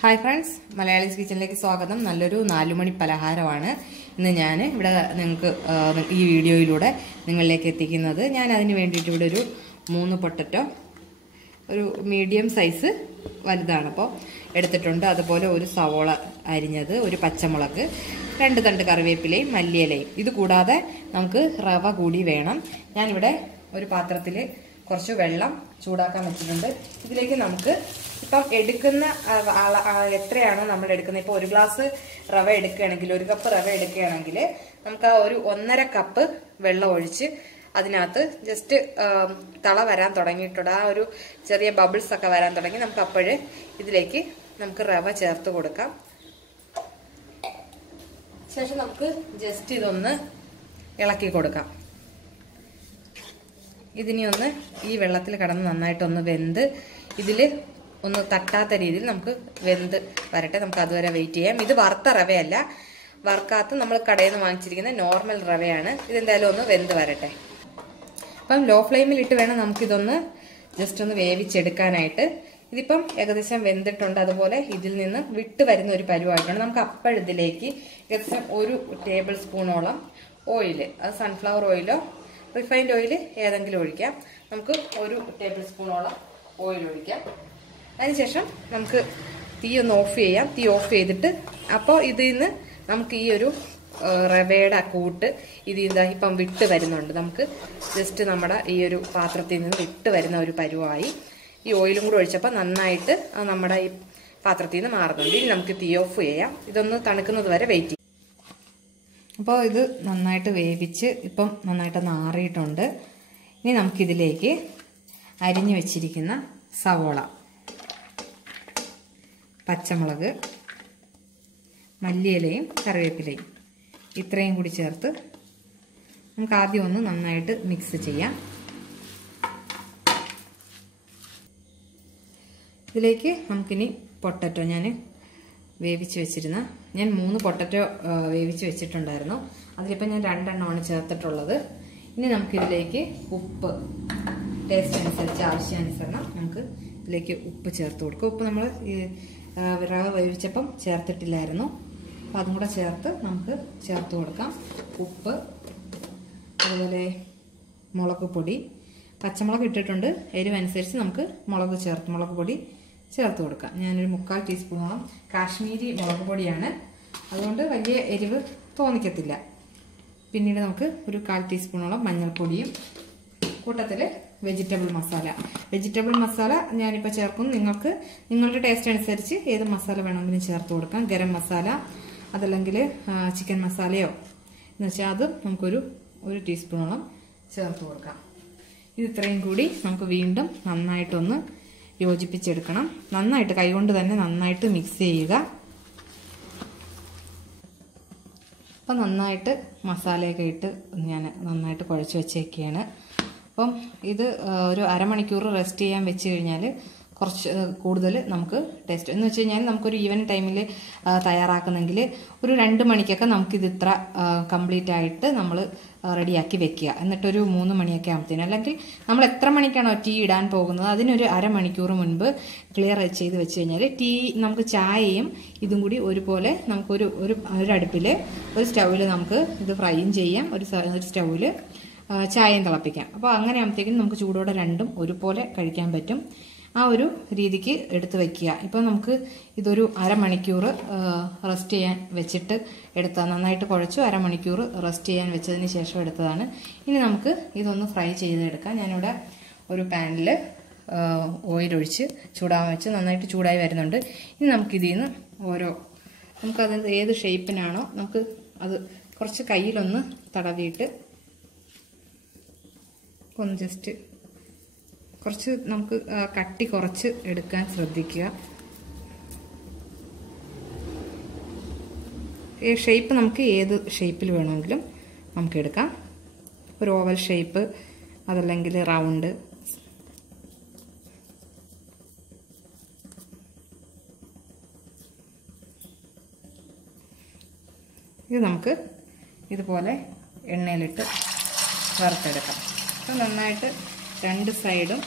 Hi friends, Malayalees കിച്ചണിലേക്ക് സ്വാഗതം. നല്ലൊരു 4 മണി പലഹാരമാണ് ഇന്ന് ഞാൻ ഇവിടെ നിങ്ങൾക്ക് ഈ വീഡിയോയിലൂടെ നിങ്ങളിലേക്ക് എത്തിക്കുന്നത്. ഞാൻ അതിന് വേണ്ടിയിട്ട് ഇവിടെ ഒരു 3 പൊട്ടറ്റോ, ഒരു മീഡിയം സൈസ് വലുതാണ് അപ്പോൾ എടുത്തിട്ടുണ്ട്. അതുപോലെ ഒരു സവോള അരിഞ്ഞത്, ഒരു പച്ചമുളക്, 2 തണ്ട് കറിവേപ്പിലയും മല്ലിയിലയും. ഇത് കൂടാതെ നമുക്ക് റവ കൂടി വേണം. ഞാനിവിടെ ഒരു പാത്രത്തിൽ കുറച്ച് വെള്ളം ചൂടാക്കാൻ വെച്ചിട്ടുണ്ട്. ഇതിലേക്ക് നമുക്ക് ഇപ്പം എടുക്കുന്ന എത്രയാണോ നമ്മൾ എടുക്കുന്നത്, ഇപ്പോൾ 1 ഗ്ലാസ് റവ എടുക്കുകയാണെങ്കിൽ, 1 കപ്പ് റവ എടുക്കുകയാണെങ്കിൽ നമുക്ക് ആ ഒരു 1.5 കപ്പ് വെള്ളം ഒഴിച്ച് അതിനകത്ത് ജസ്റ്റ് തള വരാൻ തുടങ്ങിയിട്ടുണ്ട്, ആ ഒരു ചെറിയ ബബിൾസ് ഒക്കെ വരാൻ തുടങ്ങി. നമുക്ക് അപ്പോഴേ ഇതിലേക്ക് നമുക്ക് റവ ചേർത്ത് കൊടുക്കാം. ശേഷം നമുക്ക് ജസ്റ്റ് ഇതൊന്ന് ഇളക്കി കൊടുക്കാം. ഇതിനെ ഒന്ന് ഈ വെള്ളത്തിൽ കിടന്ന് നന്നായിട്ടൊന്ന് വെന്ത് ഇതിൽ ഒന്ന് തട്ടാത്ത രീതിയിൽ നമുക്ക് വെന്ത് വരട്ടെ. നമുക്ക് അതുവരെ വെയിറ്റ് ചെയ്യാം. ഇത് വറുത്ത റവയല്ല, വറുക്കാത്ത നമ്മൾ കടയിൽ നിന്ന് വാങ്ങിച്ചിരിക്കുന്ന നോർമൽ റവയാണ്. ഇതെന്തായാലും ഒന്ന് വെന്ത് വരട്ടെ. അപ്പം ലോ ഫ്ലെയിമിൽ ഇട്ട് വേണം നമുക്കിതൊന്ന് ജസ്റ്റ് ഒന്ന് വേവിച്ചെടുക്കാനായിട്ട്. ഇതിപ്പം ഏകദേശം വെന്തിട്ടുണ്ട്. അതുപോലെ ഇതിൽ നിന്ന് വിട്ട് വരുന്ന ഒരു പരുവായിട്ടാണ്. നമുക്ക് അപ്പോഴിതിലേക്ക് ഏകദേശം 1 ടേബിൾ സ്പൂണോളം ഓയിൽ, അത് സൺഫ്ലവർ ഓയിലോ റിഫൈൻഡ് ഓയിൽ ഏതെങ്കിലും ഒഴിക്കാം. നമുക്ക് 1 ടേബിൾ സ്പൂണോളം ഓയിൽ ഒഴിക്കാം. അതിനുശേഷം നമുക്ക് തീ ഒന്ന് ഓഫ് ചെയ്യാം. തീ ഓഫ് ചെയ്തിട്ട് അപ്പോൾ ഇതിൽ നിന്ന് നമുക്ക് ഈ ഒരു റവയുടെ കൂട്ട് ഇതിൽ ഇപ്പം വിട്ട് വരുന്നുണ്ട്. നമുക്ക് ജസ്റ്റ് നമ്മുടെ ഈ ഒരു പാത്രത്തിൽ നിന്ന് വിട്ട് വരുന്ന ഒരു പരുവായി. ഈ ഓയിലും കൂടെ ഒഴിച്ചപ്പോൾ നന്നായിട്ട് നമ്മുടെ ഈ പാത്രത്തിൽ നിന്ന് മാറുന്നുണ്ട്. ഇനി നമുക്ക് തീ ഓഫ് ചെയ്യാം. ഇതൊന്ന് തണുക്കുന്നത് വരെ വെയിറ്റ് ചെയ്യാം. അപ്പോൾ ഇത് നന്നായിട്ട് വേവിച്ച് ഇപ്പം നന്നായിട്ട് ആറിയിട്ടുണ്ട്. ഇനി നമുക്കിതിലേക്ക് അരിഞ്ഞു വെച്ചിരിക്കുന്ന സവോള, പച്ചമുളക്, മല്ലിയിലയും കറിവേപ്പിലയും ഇത്രയും കൂടി ചേർത്ത് നമുക്ക് ആദ്യം ഒന്ന് നന്നായിട്ട് മിക്സ് ചെയ്യാം. ഇതിലേക്ക് നമുക്കിനി പൊട്ടറ്റോ, ഞാൻ 3 പൊട്ടറ്റോ വേവിച്ച് വെച്ചിട്ടുണ്ടായിരുന്നു. അതിലിപ്പോൾ ഞാൻ 2 എണ്ണമാണ് ചേർത്തിട്ടുള്ളത്. ഇനി നമുക്കിതിലേക്ക് ഉപ്പ് ടേസ്റ്റ് അനുസരിച്ച്, ആവശ്യാനുസരണം നമുക്ക് ഇതിലേക്ക് ഉപ്പ് ചേർത്ത് കൊടുക്കും. ഉപ്പ് നമ്മൾ റവ വേവിച്ചപ്പം ചേർത്തിട്ടില്ലായിരുന്നു, അപ്പം അതും കൂടെ ചേർത്ത് നമുക്ക് ചേർത്ത് കൊടുക്കാം. ഉപ്പ്, അതുപോലെ മുളക് പൊടി, പച്ചമുളക് ഇട്ടിട്ടുണ്ട്. എരിവനുസരിച്ച് നമുക്ക് മുളക് പൊടി ചേർത്ത് കൊടുക്കാം. ഞാനൊരു 3/4 ടീസ്പൂണോളം കാശ്മീരി മുളക് പൊടിയാണ്, അതുകൊണ്ട് വലിയ എരിവ് തോന്നിക്കത്തില്ല. പിന്നീട് നമുക്ക് ഒരു 1/4 ടീസ്പൂണോളം മഞ്ഞൾപ്പൊടിയും, കൂട്ടത്തിൽ വെജിറ്റബിൾ മസാല ഞാനിപ്പോൾ ചേർക്കും. നിങ്ങൾക്ക് നിങ്ങളുടെ ടേസ്റ്റ് അനുസരിച്ച് ഏത് മസാല വേണമെങ്കിലും ചേർത്ത് കൊടുക്കാം. ഗരം മസാല, അതല്ലെങ്കിൽ ചിക്കൻ മസാലയോ എന്ന് വെച്ചാൽ അത് നമുക്കൊരു 1 ടീസ്പൂണോളം ചേർത്ത് കൊടുക്കാം. ഇത് ഇത്രയും കൂടി നമുക്ക് വീണ്ടും നന്നായിട്ടൊന്ന് യോജിപ്പിച്ചെടുക്കണം. നന്നായിട്ട് കൈകൊണ്ട് തന്നെ നന്നായിട്ട് മിക്സ് ചെയ്യുക. അപ്പം നന്നായിട്ട് മസാലയൊക്കെ ഇട്ട് ഞാൻ നന്നായിട്ട് കുഴച്ച് വെച്ചേക്കുകയാണ്. അപ്പം ഇത് ഒരു അരമണിക്കൂർ റെസ്റ്റ് ചെയ്യാൻ വെച്ച് കഴിഞ്ഞാൽ കുറച്ച് കൂടുതൽ നമുക്ക് ടേസ്റ്റ് എന്ന് വെച്ച് കഴിഞ്ഞാൽ നമുക്കൊരു ഈവനിങ് ടൈമിൽ തയ്യാറാക്കുന്നെങ്കിൽ ഒരു 2 മണിക്കൊക്കെ നമുക്കിത് ഇത്ര കംപ്ലീറ്റ് ആയിട്ട് നമ്മൾ റെഡിയാക്കി വെക്കുക. എന്നിട്ടൊരു 3 മണിയൊക്കെ ആകുമ്പോഴത്തേനും, അല്ലെങ്കിൽ നമ്മൾ എത്ര മണിക്കാണോ ടീ ഇടാൻ പോകുന്നത് അതിനൊരു അരമണിക്കൂർ മുൻപ് ക്ലിയർ ചെയ്ത് വെച്ച് കഴിഞ്ഞാൽ ടീ നമുക്ക് ചായയും ഇതും കൂടി ഒരുപോലെ നമുക്കൊരു അടുപ്പിൽ ഒരു സ്റ്റൗവിൽ നമുക്ക് ഇത് ഫ്രൈയും ചെയ്യാം, ഒരു സ്റ്റൗവിൽ ചായയും തിളപ്പിക്കാം. അപ്പോൾ അങ്ങനെ ആകുമ്പോഴത്തേക്കും നമുക്ക് ചൂടോടെ രണ്ടും ഒരുപോലെ കഴിക്കാൻ പറ്റും. ആ ഒരു രീതിക്ക് എടുത്ത് വെക്കുക. ഇപ്പോൾ നമുക്ക് ഇതൊരു അരമണിക്കൂർ റെസ്റ്റ് ചെയ്യാൻ വെച്ചിട്ട് നന്നായിട്ട് കുഴച്ചു അരമണിക്കൂർ റെസ്റ്റ് ചെയ്യാൻ വെച്ചതിന് ശേഷം എടുത്തതാണ്. ഇനി നമുക്ക് ഇതൊന്ന് ഫ്രൈ ചെയ്തെടുക്കാം. ഞാനിവിടെ ഒരു പാനിൽ ഓയിൽ ഒഴിച്ച് ചൂടാൻ വെച്ച് നന്നായിട്ട് ചൂടായി വരുന്നുണ്ട്. ഇനി നമുക്കിതിൽ നിന്ന് നമുക്കത് ഏത് ഷേപ്പിനാണോ നമുക്ക് അത് കുറച്ച് കയ്യിലൊന്ന് തടവിയിട്ട് ഒന്ന് ജസ്റ്റ് കുറച്ച് നമുക്ക് കട്ടി കുറച്ച് എടുക്കാൻ ശ്രദ്ധിക്കുക. ഈ ഷേപ്പ് നമുക്ക് ഏത് ഷേപ്പിൽ വേണമെങ്കിലും നമുക്ക് എടുക്കാം. ഒരു ഓവൽ ഷേപ്പ്, അതല്ലെങ്കിൽ റൗണ്ട്. ഇത് നമുക്ക് ഇതുപോലെ എണ്ണയിലിട്ട് വറുത്തെടുക്കാം. അപ്പോൾ നന്നായിട്ട് 2 സൈഡും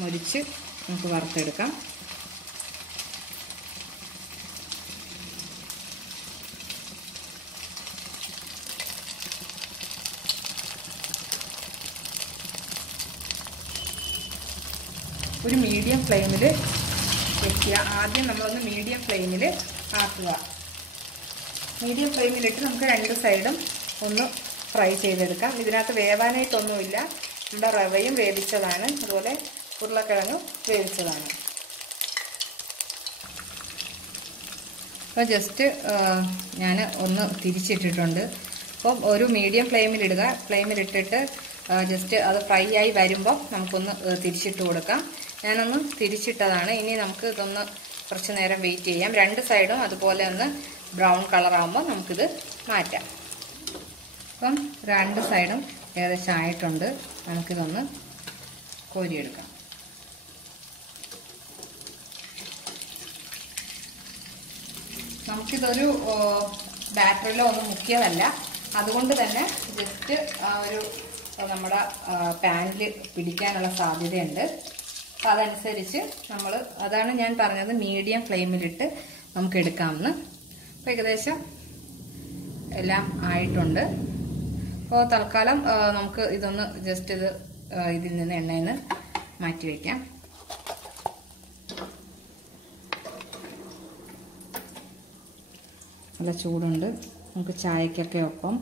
മുരിച്ച് നമുക്ക് വറുത്തെടുക്കാം. ഒരു മീഡിയം ഫ്ലെയിമിൽ വെക്കുക. ആദ്യം നമ്മളൊന്ന് മീഡിയം ഫ്ലെയിമിൽ ആക്കുക. മീഡിയം ഫ്ലെയിമിലിട്ട് നമുക്ക് രണ്ട് സൈഡും ഒന്ന് ഫ്രൈ ചെയ്തെടുക്കാം. ഇതിനകത്ത് വേവാനായിട്ടൊന്നുമില്ല. നമ്മുടെ റവയും വേവിച്ചതാണ്, അതുപോലെ ഉരുളക്കിഴങ്ങും വേവിച്ചതാണ്. അപ്പോൾ ജസ്റ്റ് ഞാൻ ഒന്ന് തിരിച്ചിട്ടിട്ടുണ്ട്. അപ്പം ഒരു മീഡിയം ഫ്ലെയിമിലിടുക. ഫ്ലെയിമിലിട്ടിട്ട് ജസ്റ്റ് അത് ഫ്രൈ ആയി വരുമ്പോൾ നമുക്കൊന്ന് തിരിച്ചിട്ട് കൊടുക്കാം. ഞാനൊന്ന് തിരിച്ചിട്ടതാണ്. ഇനി നമുക്ക് ഇതൊന്ന് കുറച്ച് നേരം വെയിറ്റ് ചെയ്യാം. രണ്ട് സൈഡും അതുപോലെ ഒന്ന് ബ്രൗൺ കളറാകുമ്പോൾ നമുക്കിത് മാറ്റാം. അപ്പം രണ്ട് സൈഡും ഏകദേശം ആയിട്ടുണ്ട്. നമുക്കിതൊന്ന് കോരിയെടുക്കാം. നമുക്കിതൊരു ബാറ്ററിലോ ഒന്നും മുക്കിയതല്ല, അതുകൊണ്ട് തന്നെ ജസ്റ്റ് ഒരു നമ്മുടെ പാനിൽ പിടിക്കാനുള്ള സാധ്യതയുണ്ട്. അപ്പം അതനുസരിച്ച് അതാണ് ഞാൻ പറഞ്ഞത്, മീഡിയം ഫ്ലെയിമിലിട്ട് നമുക്ക് എടുക്കാമെന്ന്. അപ്പോൾ ഏകദേശം എല്ലാം ആയിട്ടുണ്ട്. അപ്പോൾ തൽക്കാലം നമുക്ക് ഇതൊന്ന് ജസ്റ്റ് ഇതിൽ നിന്ന് എണ്ണയിൽ നിന്ന് മാറ്റി വയ്ക്കാം. നല്ല ചൂടുണ്ട്. നമുക്ക് ചായക്കൊക്കെ ഒപ്പം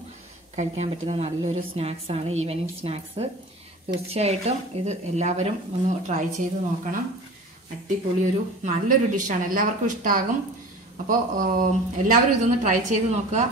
കഴിക്കാൻ പറ്റുന്ന നല്ലൊരു സ്നാക്സാണ്, ഈവനിങ് സ്നാക്സ്. തീർച്ചയായിട്ടും ഇത് എല്ലാവരും ഒന്ന് ട്രൈ ചെയ്ത് നോക്കണം. അടിപൊളിയൊരു നല്ലൊരു ഡിഷാണ്, എല്ലാവർക്കും ഇഷ്ടമാകും. അപ്പോൾ എല്ലാവരും ഇതൊന്ന് ട്രൈ ചെയ്ത് നോക്കുക.